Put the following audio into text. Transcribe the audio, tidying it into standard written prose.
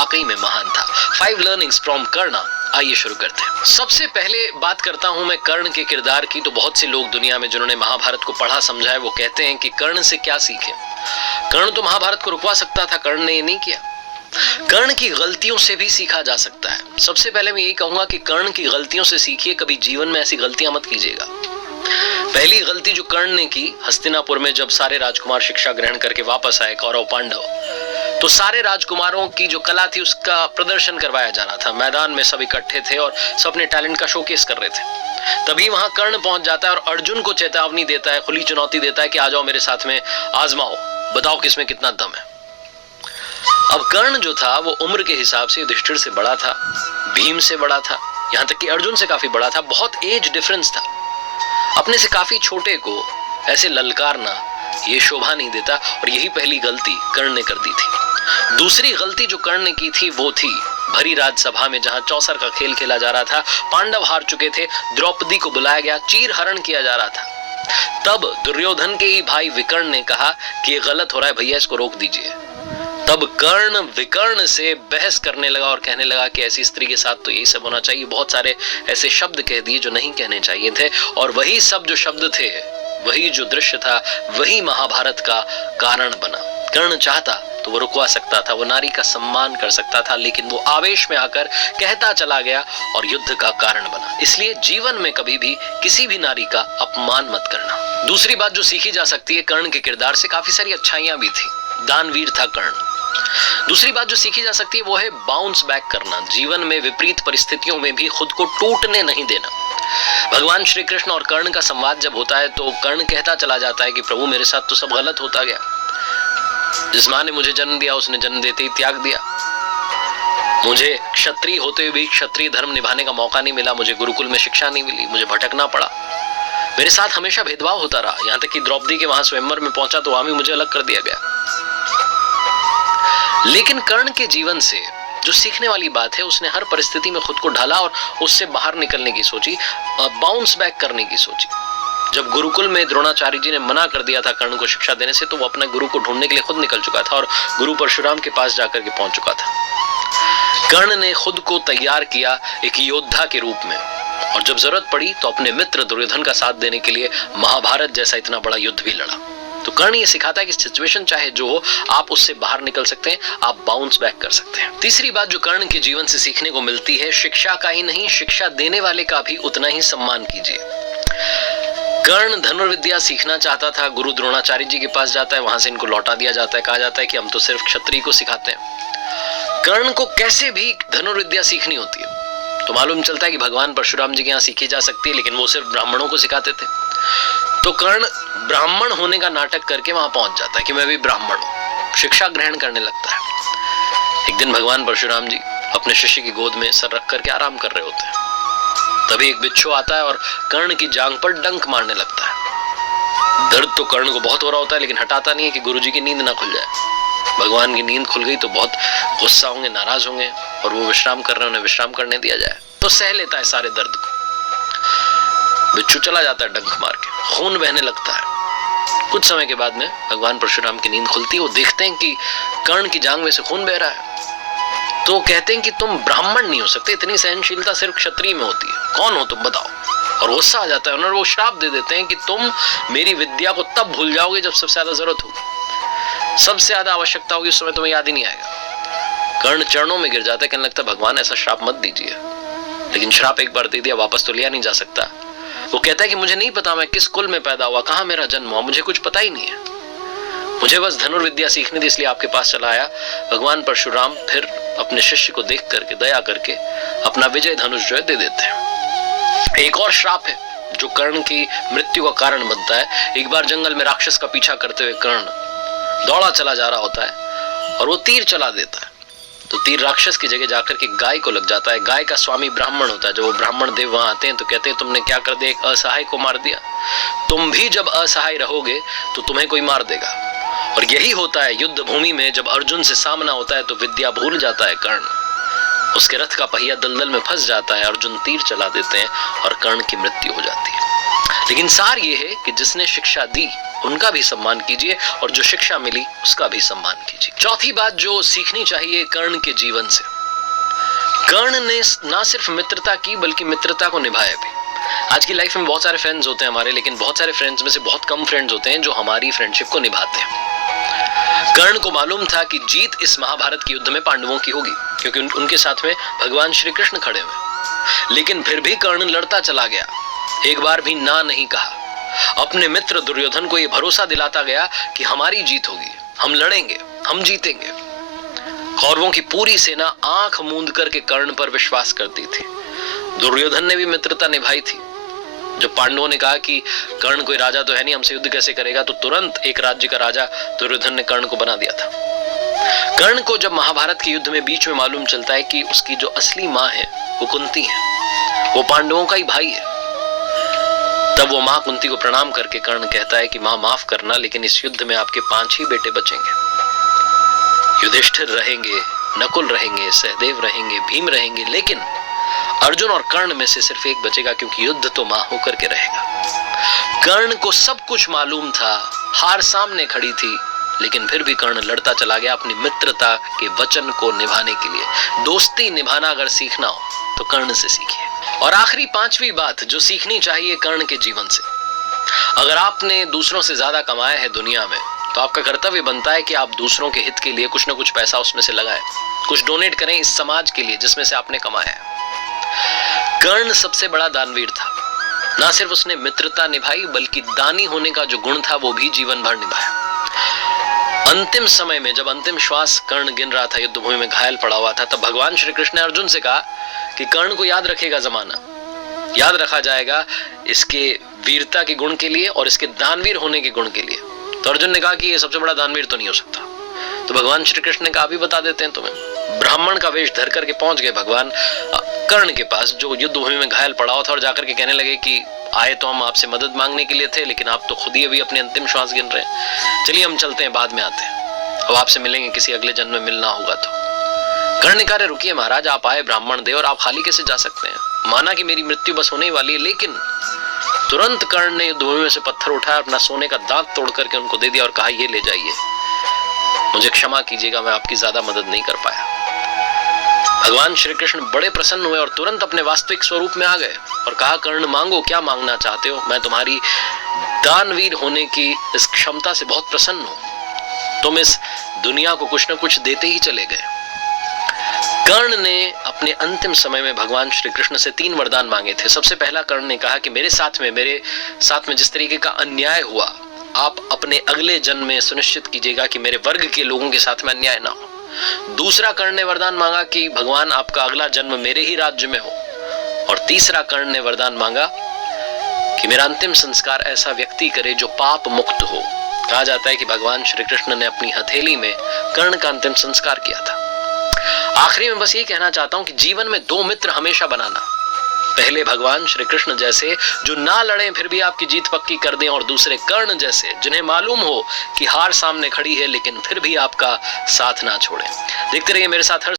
वाकई में महान था। 5 लर्निंग्स फ्रॉम कर्ण, आइए शुरू करते हैं। सबसे पहले बात करता हूं मैं कर्ण के किरदार की। तो बहुत से लोग दुनिया में जिन्होंने महाभारत को पढ़ा समझा है वो कहते हैं कि कर्ण से क्या सीखें। कर्ण तो महाभारत को रुकवा सकता था, कर्ण ने ये नहीं किया। कर्ण की गलतियों से भी सीखा जा सकता है। सबसे पहले मैं यही कहूंगा कि कर्ण की गलतियों से सीखिए, कभी जीवन में ऐसी गलतियां मत कीजिएगा। पहली गलती जो कर्ण ने की, हस्तिनापुर में जब सारे राजकुमार शिक्षा ग्रहण करके वापस आए, कौरव पांडव, तो सारे राजकुमारों की जो कला थी उसका प्रदर्शन करवाया जा रहा था। मैदान में सब इकट्ठे थे और सब अपने टैलेंट का शोकेस कर रहे थे। तभी वहां कर्ण पहुंच जाता है और अर्जुन को चेतावनी देता है, खुली चुनौती देता है कि आ जाओ मेरे साथ में, आजमाओ, बताओ किसमें कितना दम है। अब कर्ण जो था वो उम्र के हिसाब से युधिष्ठिर से बड़ा था, भीम से बड़ा था, यहां तक कि अर्जुन से काफी बड़ा था। बहुत एज डिफरेंस था। अपने से काफी छोटे को ऐसे ललकारना ये शोभा नहीं देता, और यही पहली गलती कर्ण ने कर दी थी। दूसरी गलती जो कर्ण ने की थी वो थी भरी राजसभा में, जहां चौसर का खेल खेला जा रहा था, पांडव हार चुके थे, द्रौपदी को बुलाया गया, चीर हरण किया जा रहा था। तब दुर्योधन के ही भाई विकर्ण ने कहा कि ये गलत हो रहा है भैया, इसको रोक दीजिए। तब कर्ण विकर्ण से बहस करने लगा और कहने लगा कि ऐसी स्त्री के साथ तो यही सब होना चाहिए। बहुत सारे ऐसे शब्द कह दिए जो नहीं कहने चाहिए थे, और वही सब जो शब्द थे, वही जो दृश्य था, वही महाभारत का कारण बना। कर्ण चाहता तो वो रुकवा सकता था, वो नारी का सम्मान कर सकता था, लेकिन वो आवेश में आकर कहता चला गया और युद्ध का कारण बना। इसलिए जीवन में कभी भी किसी भी नारी का अपमान मत करना। दूसरी बात जो सीखी जा सकती है कर्ण के किरदार से, काफी सारी अच्छाइयां भी थी। दानवीर था कर्ण। दूसरी बात जो सीखी जा सकती है वो है बाउंस बैक करना। जीवन में विपरीत परिस्थितियों में भी खुद को टूटने नहीं देना। भगवान श्री कृष्ण और कर्ण का संवाद जब होता है तो कर्ण कहता चला जाता है कि प्रभु मेरे साथ तो सब गलत होता गया। जिस मां ने मुझे जन्म दिया उसने जन्म देते ही त्याग दिया। मुझे क्षत्रिय होते हुए भी क्षत्रिय धर्म निभाने का मौका नहीं मिला, मुझे गुरुकुल में शिक्षा नहीं मिली, मुझे भटकना पड़ा, मेरे साथ हमेशा भेदभाव होता रहा। यहां तक कि द्रौपदी के वहां स्वयंवर में पहुंचा तो वहां भी मुझे अलग कर दिया गया। लेकिन कर्ण के जीवन से जो सीखने वाली बात है, उसने हर परिस्थिति में खुद को ढाला और उससे बाहर निकलने की सोची, बाउंस बैक करने की सोची। जब गुरुकुल में द्रोणाचार्य जी ने मना कर दिया था कर्ण को शिक्षा देने से, तो वो अपने गुरु को ढूंढने के लिए खुद निकल चुका था और गुरु परशुराम के पास जाकर के पहुंच चुका था। कर्ण ने खुद को तैयार किया एक योद्धा के रूप में, और जब जरूरत पड़ी तो अपने मित्र दुर्योधन का साथ देने के लिए महाभारत जैसा इतना बड़ा युद्ध भी लड़ा। तो कर्ण ये सिखाता है कि सिचुएशन चाहे जो हो, आप उससे बाहर निकल सकते हैं, आप बाउंस बैक कर सकते हैं। तीसरी बात जो कर्ण के जीवन से सीखने को मिलती है, शिक्षा का ही नहीं, शिक्षा देने वाले का भी उतना ही सम्मान कीजिए। कर्ण धनुर्विद्या सीखना चाहता था, गुरु द्रोणाचार्य जी के पास जाता है, वहां से इनको लौटा दिया जाता है, कहा जाता है कि हम तो सिर्फ क्षत्रिय को सिखाते हैं। कर्ण को कैसे भी धनुर्विद्या सीखनी होती है, तो मालूम चलता है कि भगवान परशुराम जी के यहाँ सीखी जा सकती है, लेकिन वो सिर्फ ब्राह्मणों को सिखाते थे। तो कर्ण ब्राह्मण होने का नाटक करके वहां पहुंच जाता है कि मैं भी ब्राह्मण हूं, शिक्षा ग्रहण करने लगता है। एक दिन भगवान परशुराम जी अपने शिष्य की गोद में सर रख करके आराम कर रहे होते हैं। तभी एक बिच्छू आता है और कर्ण की जांघ पर डंक मारने लगता है। दर्द तो कर्ण को बहुत हो रहा होता है, लेकिन हटाता नहीं है कि गुरुजी की नींद ना खुल जाए। भगवान की नींद खुल गई तो बहुत गुस्सा होंगे, नाराज होंगे, और वो विश्राम कर रहे हैं, उन्हें विश्राम करने दिया जाए। तो सह लेता है सारे दर्द को। बिच्छू चला जाता है डंक मार के, खून बहने लगता है। कुछ समय के बाद में भगवान परशुराम की नींद खुलती है, वो देखते हैं कि कर्ण की जांघ में से खून बह रहा है। तो कहते हैं कि तुम ब्राह्मण नहीं हो सकते, इतनी सहनशीलता सिर्फ क्षत्रिय में होती है, कौन हो तुम बताओ। और गुस्सा आ जाता है और वो श्राप दे देते हैं कि तुम मेरी विद्या को तब भूल जाओगे जब सबसे ज्यादा जरूरत होगी, सबसे ज्यादा आवश्यकता होगी, उस समय तुम्हें याद ही नहीं आएगा। कर्ण चरणों में गिर जाता है, कहने लगता है भगवान ऐसा श्राप मत दीजिए। लेकिन श्राप एक बार दे दिया, वापस तो लिया नहीं जा सकता। वो कहता है कि मुझे नहीं पता मैं किस कुल में पैदा हुआ, कहां मेरा जन्म हुआ, मुझे कुछ पता ही नहीं है, मुझे बस धनुर्विद्या सीखनी थी, इसलिए आपके पास चला आया। भगवान परशुराम फिर अपने शिष्य को देख करके, दया करके अपना विजय धनुष जो है दे देते हैं। एक और श्राप है जो कर्ण की मृत्यु का कारण बनता है। एक बार जंगल में राक्षस का पीछा करते हुए कर्ण दौड़ा चला जा रहा होता है और वो तीर चला देता है। तो तीर राक्षस की जगह जाकर के गाय को लग जाता है। गाय का स्वामी ब्राह्मण होता है। जब वो ब्राह्मण देव वहां आते हैं तो कहते हैं तुमने क्या कर दिया, एक असहाय को मार दिया। तुम भी जब असहाय रहोगे तो तुम्हें कोई मार देगा। और यही होता है युद्ध भूमि में, जब अर्जुन से सामना होता है तो विद्या भूल जाता है कर्ण, उसके रथ का पहिया दलदल में फंस जाता है, अर्जुन तीर चला देते हैं और कर्ण की मृत्यु हो जाती है। लेकिन सार ये है कि जिसने शिक्षा दी उनका भी सम्मान कीजिए और जो शिक्षा मिली उसका भी सम्मान कीजिए। चौथी बात जो सीखनी चाहिए कर्ण के जीवन से, कर्ण ने ना सिर्फ मित्रता की बल्कि मित्रता को निभाया भी। आज की लाइफ में बहुत सारे फ्रेंड्स होते हैं हमारे, लेकिन बहुत सारे फ्रेंड्स में से बहुत कम फ्रेंड्स होते हैं जो हमारी फ्रेंडशिप को निभाते हैं। कर्ण को मालूम था कि जीत इस महाभारत के युद्ध में पांडवों की होगी, क्योंकि उनके साथ में भगवान श्री कृष्ण खड़े हुए, लेकिन फिर भी कर्ण लड़ता चला गया, एक बार भी ना नहीं कहा। अपने मित्र दुर्योधन को यह भरोसा दिलाता गया कि हमारी जीत होगी, हम लड़ेंगे, हम जीतेंगे। कौरवों की पूरी सेना आंख मूंद करके कर्ण पर विश्वास करती थी। दुर्योधन ने भी मित्रता निभाई थी। जब पांडवों ने कहा कि कर्ण कोई राजा तो है नहीं, हमसे युद्ध कैसे करेगा, तो तुरंत एक राज्य का राजा दुर्योधन ने कर्ण को बना दिया था। कर्ण को जब महाभारत के युद्ध में बीच में मालूम चलता है कि उसकी जो असली मां है वो कुंती है, वो पांडवों का ही भाई है, तब वो मां कुंती को प्रणाम करके कर्ण कहता है कि मां माफ करना, लेकिन इस युद्ध में आपके 5 ही बेटे बचेंगे। युधिष्ठिर रहेंगे, नकुल रहेंगे, सहदेव रहेंगे, भीम रहेंगे, लेकिन अर्जुन और कर्ण में से सिर्फ एक बचेगा, क्योंकि युद्ध तो मां होकर के रहेगा। कर्ण को सब कुछ मालूम था, हार सामने खड़ी थी, लेकिन फिर भी कर्ण लड़ता चला गया अपनी मित्रता के वचन को निभाने के लिए। दोस्ती निभाना अगर सीखना हो तो कर्ण से सीखिए। और आखिरी 5वीं बात जो सीखनी चाहिए कर्ण के जीवन से, अगर आपने दूसरों से ज्यादा कमाया है दुनिया में, तो आपका कर्तव्य बनता है कि आप दूसरों के हित के लिए कुछ ना कुछ पैसा उसमें से लगाएं, कुछ डोनेट करें इस समाज के लिए जिसमें से आपने कमाया है। कर्ण सबसे बड़ा दानवीर था, ना सिर्फ उसने मित्रता निभाई बल्कि दानी होने का जो गुण था वो भी जीवन भर निभाया। अंतिम समय में जब अंतिम श्वास कर्ण गिन रहा था, युद्ध भूमि में घायल पड़ा हुआ था, तब भगवान श्री कृष्ण ने अर्जुन से कहा कि कर्ण को याद रखेगा जमाना, याद रखा जाएगा इसके वीरता के गुण के लिए और इसके दानवीर होने के गुण के लिए। तो अर्जुन ने कहा कि ये सबसे बड़ा दानवीर तो नहीं हो सकता। तो भगवान श्री कृष्ण ने कहा भी बता देते हैं तुम्हें। ब्राह्मण का वेश धर करके पहुंच गए भगवान कर्ण के पास जो युद्ध भूमि में घायल पड़ा हुआ था, और जाकर के कहने लगे कि आए तो हम आपसे मदद मांगने के लिए थे, लेकिन आप तो खुद ही अभी अपने अंतिम श्वास गिन रहे हैं, चलिए हम चलते हैं, बाद में आते हैं, अब आपसे मिलेंगे, किसी अगले जन्म में मिलना होगा। तो कर्ण ने कहा रुकिए महाराज, आप आए ब्राह्मण देव और आप खाली कैसे जा सकते हैं, माना कि मेरी मृत्यु बस होने वाली है, लेकिन तुरंत कर्ण ने युद्ध भूमि में से पत्थर उठाया, अपना सोने का दांत तोड़ करके उनको दे दिया और कहा ये ले जाइए, मुझे क्षमा कीजिएगा, मैं आपकी ज्यादा मदद नहीं कर पाया। भगवान श्री कृष्ण बड़े प्रसन्न हुए और तुरंत अपने वास्तविक स्वरूप में आ गए और कहा कर्ण मांगो, क्या मांगना चाहते हो, मैं तुम्हारी दानवीर होने की इस क्षमता से बहुत प्रसन्न हूं, तुम इस दुनिया को कुछ न कुछ देते ही चले गए। कर्ण ने अपने अंतिम समय में भगवान श्री कृष्ण से 3 वरदान मांगे थे। सबसे पहला कर्ण ने कहा कि मेरे साथ में जिस तरीके का अन्याय हुआ, आप अपने अगले जन्म में सुनिश्चित कीजिएगा कि मेरे वर्ग के लोगों के साथ में अन्याय ना हो। दूसरा कर्ण ने वरदान मांगा कि भगवान आपका अगला जन्म मेरे ही राज्य में हो। और तीसरा कर्ण ने वरदान मांगा कि मेरा अंतिम संस्कार ऐसा व्यक्ति करे जो पाप मुक्त हो। कहा जाता है कि भगवान श्री कृष्ण ने अपनी हथेली में कर्ण का अंतिम संस्कार किया था। आखिरी में बस ये कहना चाहता हूं कि जीवन में 2 मित्र हमेशा बनाना, पहले भगवान श्री कृष्ण जैसे जो ना लड़ें फिर भी आपकी जीत पक्की कर दें, और दूसरे कर्ण जैसे जिन्हें मालूम हो कि हार सामने खड़ी है लेकिन फिर भी आपका साथ ना छोड़ें। देखते रहिए मेरे साथ हर